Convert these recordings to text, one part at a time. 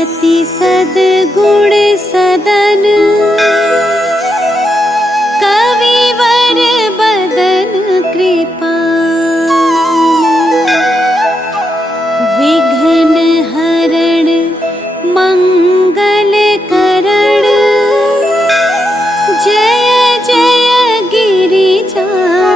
गणपति सद्गुण सदन, कविवर बदन कृपाल, विघ्न हरण मंगल करण, जय जय गिरिजालाल।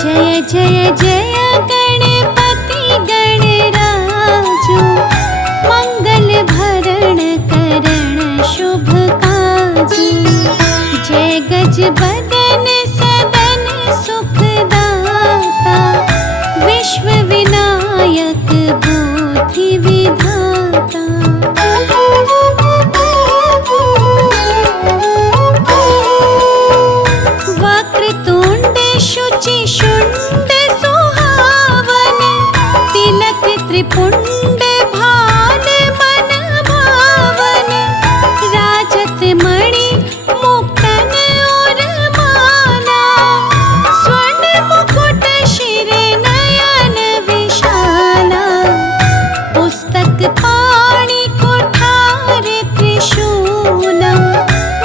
जय जय जय गणपति गणराजो, मंगल भरण करण शुभ काजो। जय गज बदन सदन सुखदाता, विश्व विनायक बुद्धि विधाता। वक्रतुंड शुचि शुंड सुहावन, तिलक त्रिपुंड भाल मन भावन। राजत मणि मुक्तन और माला, स्वर्ण मुकुट शिर नयन विशाला। पुस्तक पाणि कुठार त्रिशूलम,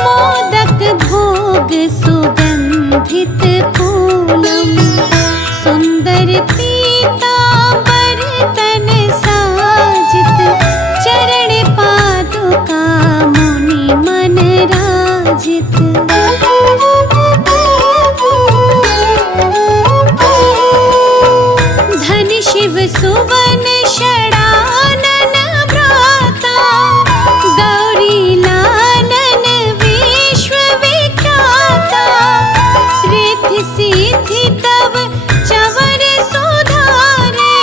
मोदक भोग सुगंधित फूलम। सुंदर पीतांबर तन साजित, चरण पादुका मुनि मन राजित। धन शिव सुवन षडानन भ्राता, गौरी लालन विश्व विख्याता। रिद्धि सिद्धि तव चवर सुधारे,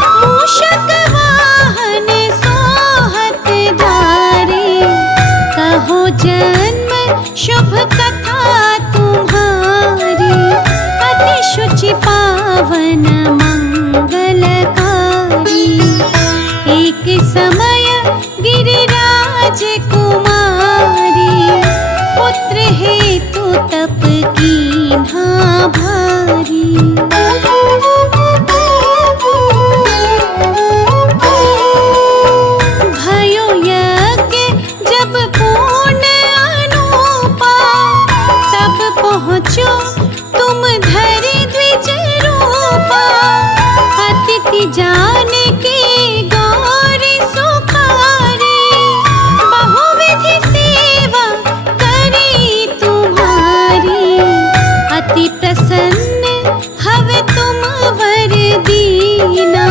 मूषक वाहन सोहत धारे। कहो जन्म शुभ कथा तुम्हारी, अति शुचि पावन मंगलकारी। एक समय गिरिराज कुमारी, पुत्र हेतु तप कीन्हा भारी। भयो यज्ञ जब पूर्ण अनूपा, तब पहुँचो तुम धरि द्विज रूपा। अतिथि जान के गौरी सुखारी, बहुविधि सेवा करी तुम्हारी। अति प्रसन्न हवे तुम वर दीना,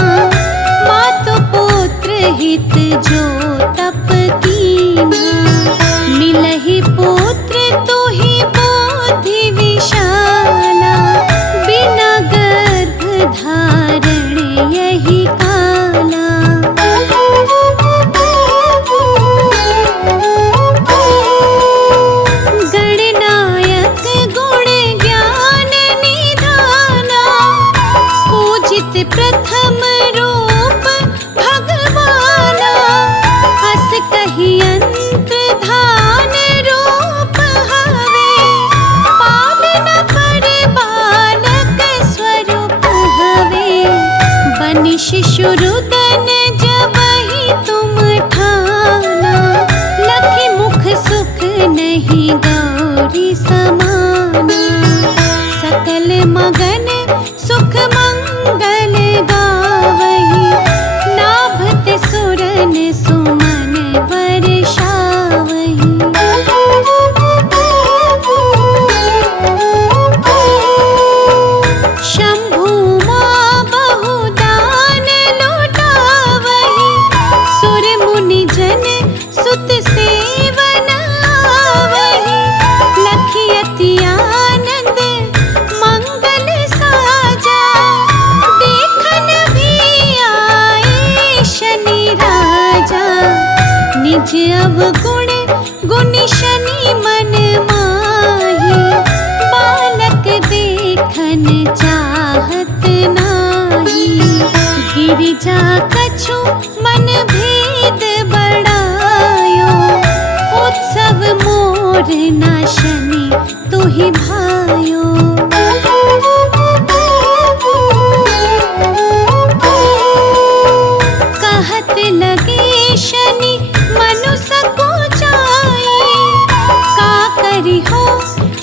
मातु पुत्र हित जो तप कीना। मिलहि पुत्र तुहि बुद्धि विशाला, बिना गर्भ धारण यही काला। गणनायक गुण ज्ञान निधाना, पूजित प्रथम रूप भगवाना। अस कहि अंत धान रूप हवे, पालन पर बालक स्वरूप हवे। बनि शिशु रुदन जबहि तुम ठाना, लखि मुख सुख नहीं गौरी समाना। सकल मगन सुख मंगल गावही, नाभत सुरन सुमन वर्षावही। शंभु मां बहुदान लुटावही, सुर मुनि जन सुत सेवन आवही। लखि अति आनंद मंगल साजा, देखन भी आए शनि राजा। निज अवगुण गुण शनि मन माही, बालक देखन चाहत नाही। गिरिजा कछु मन भेद बड़ायो, उत्सव मोर नाशनी तू ही भा शनि मनुष्य को चाई, का करी हो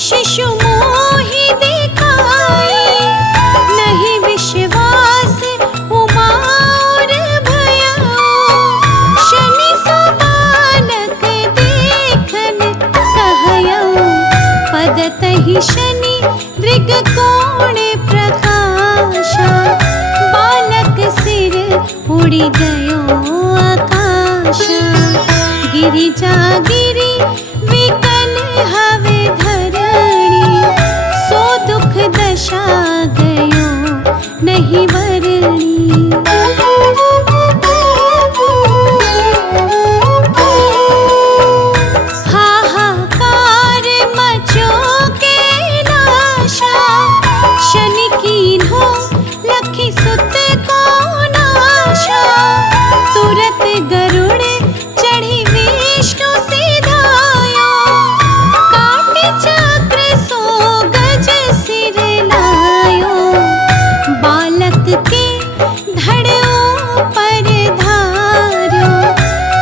शिशु मोहि दिखाई। नहीं विश्वास उमा और भयो, शनि सो बालक देखन कहयो। पदतहि शनि दृग कोण प्रकाशा, बालक सिर उड़ी गयो आकाशा। गिरिजा गिरी विकल हवे धरणी, सो दुख दशा गयो नहीं वरणी। हाहाकार मचो कैलाशा, शनि कीन्हो लखी सुत को नाशा। तुरत गरुड़ चढ़ी विष्णु सिधायो, काटे चक्र सो गज सिर लायो। बालक के धड़ों पर धारो,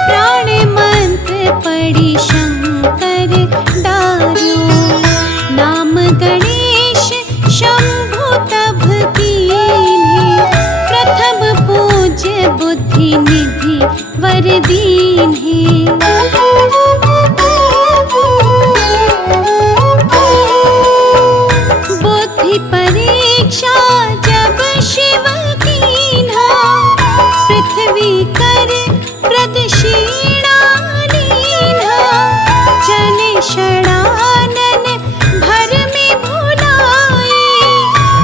प्राण मंत्र पढ़ी शंकर डार्यो। नाम गणेश शंभु तब कीन्हे, प्रथम पूज्य बुद्धि निधि वर दीन्हे। बुद्धि परीक्षा जब शिव कीन्हा, पृथ्वी कर प्रदक्षिणा लीन्हा। चले षडानन भर में भुलाए,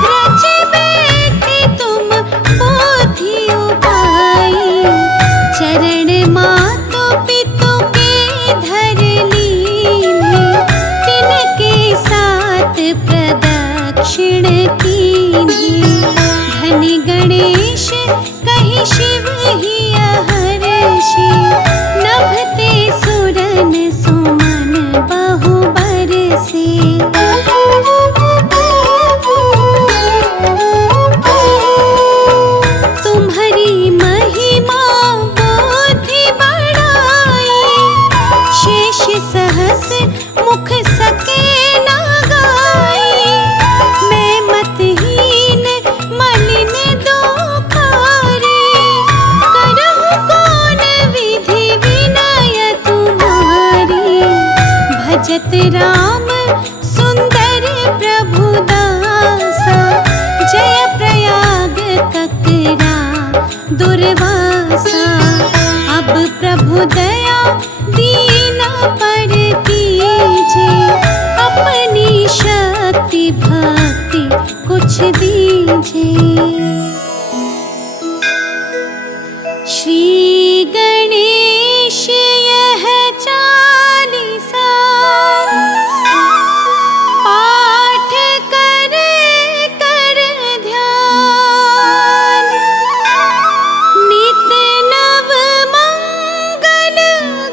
रचे बैठे तुम बोधि उपाई। चरण मातु पितु के धर लीन्हे, तिनके साथ प्रदक्षिण कीन्हे। धनि गणेश कहि शिव ही हर्षि, नभते सुरन सुमन बहु बरसे। तुम्हारी महिमा बुद्धि बढ़ाई, शेष सहस मुख सके ना गाई। मैं मतहीन मलिन दोखारी, करहु कौन विधि विनय तुम्हारी। भजत राम सुंदर प्रभु दासा, जय प्रयाग ककरा दुर्वासा। अब प्रभु दया दीना पर कीजे, अपनी शक्ति भक्ति कुछ दीजे। श्री गणेश यह चालीसा, पाठ करे कर ध्यान। नित नव मंगल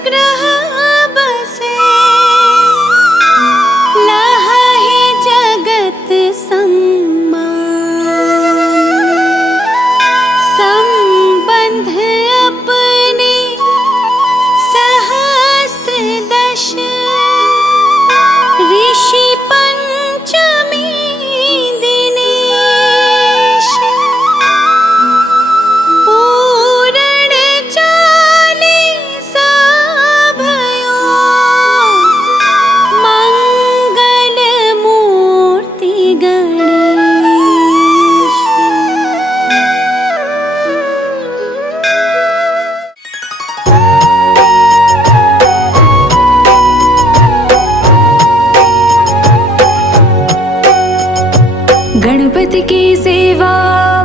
ग्रह बसे, लहहि जगत सम्मान। संबंध अपने सहस्त्र दश, ऋषि पंचमी दिनेश। पूरण चालीसा भयो, मंगल मूर्ति गणेश। गणपति की सेवा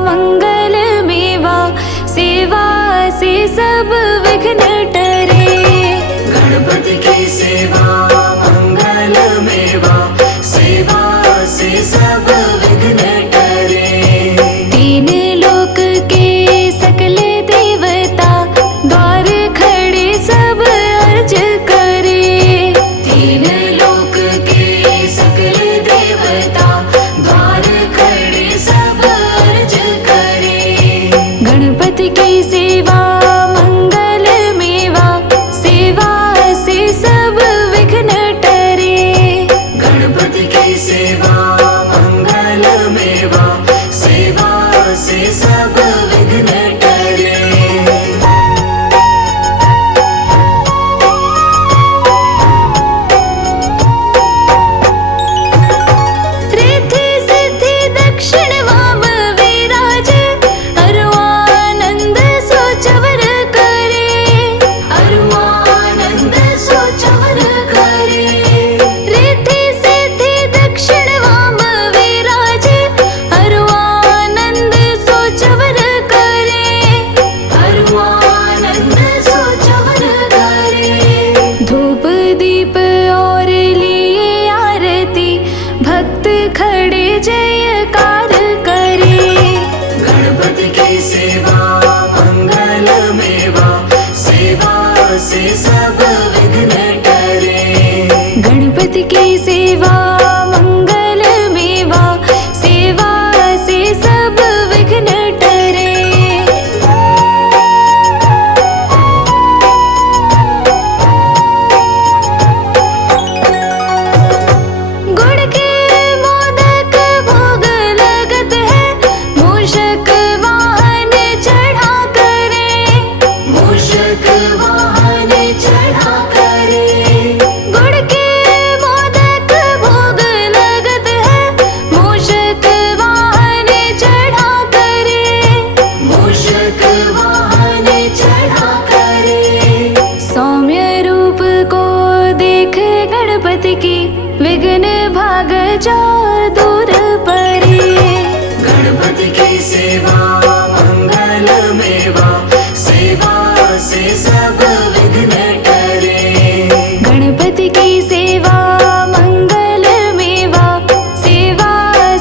मंगल मेवा, सेवा से सब विघ्न टरे। गणपति की सेवा मंगल मेवा, सेवा से सब विघ्न टरे। तीन लोक के सकल देवता, द्वार खड़े सब अर्ज करे। तीन लोक के सकल देवता, द्वार खड़े सब अर्ज करे। गणपति की सेवा मंगल सब विघ्न टरे। गणपति की सेवा मंगल मेवा, सेवा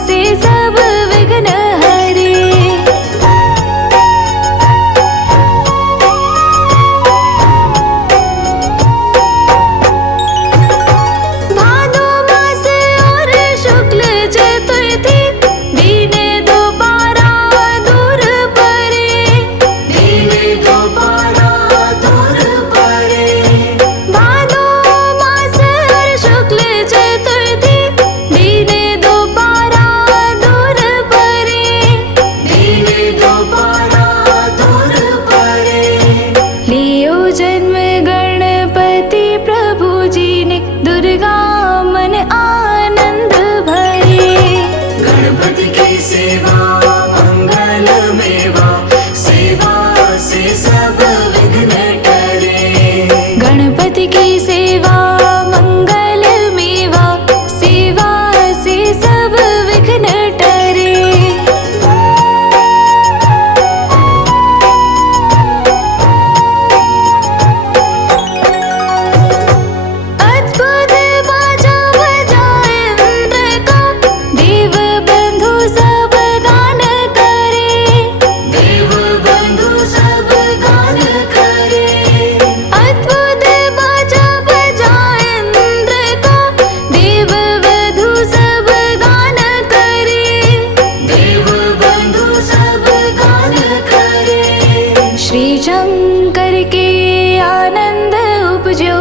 से सब विघ्न हरे। भादो मास और शुक्ल चतुर्थी, दीन दोबारा दूर परे। दीन दोबारा दूर परे। भादो मास और शुक्ल चतुर्थी, दीन दोबारा दूर परे। दीन दोबारा दूर परे। लियो जन्म गणपति प्रभु जी ने, दुर्गा मन आनंद भरे। गणपति की सेवा मंगल मेवा, सेवा से सब विघ्न टरे। गणपति की सेवा मंगल मेवा, सेवा से सब विघ्न टरे। अद्भुत बाजा बजाए इंद्र का, देव बंधु सब गान करे। देव बंधु सब गान करे। अद्भुत बाजा बजाए इंद्र का, देव बंधु सब गान करे। देव बंधु सब गान करे। श्री शंकर के आनंद उपजो,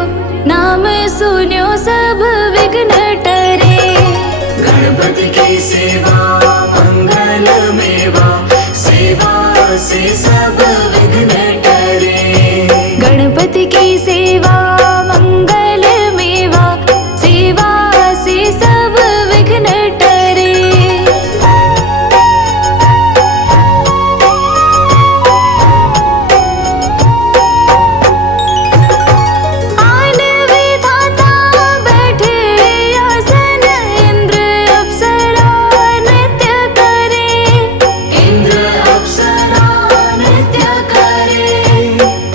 नाम सुन्यो सब विघ्न टरे। गणपति की सेवा मंगल मेवा, सेवा से सब विघ्न टरे। गणपति की सेवा मंगल मेवा, सेवा से सब विघ्न टरे। आन विधाता बैठे आसन, इंद्र अप्सरा नृत्य करे। इंद्र अप्सरा नृत्य करे।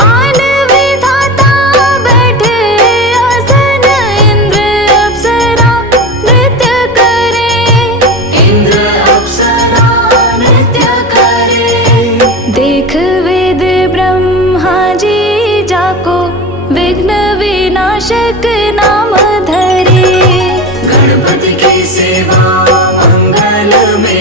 आन विधाता बैठे आसन, इंद्र अप्सरा नृत्य करे। इंद्र अप्सरा नृत्य करे। देख वेद ब्रह्मा जी जाको, विघ्न विनाशक नाम धरे। गणपति की सेवा मंगल में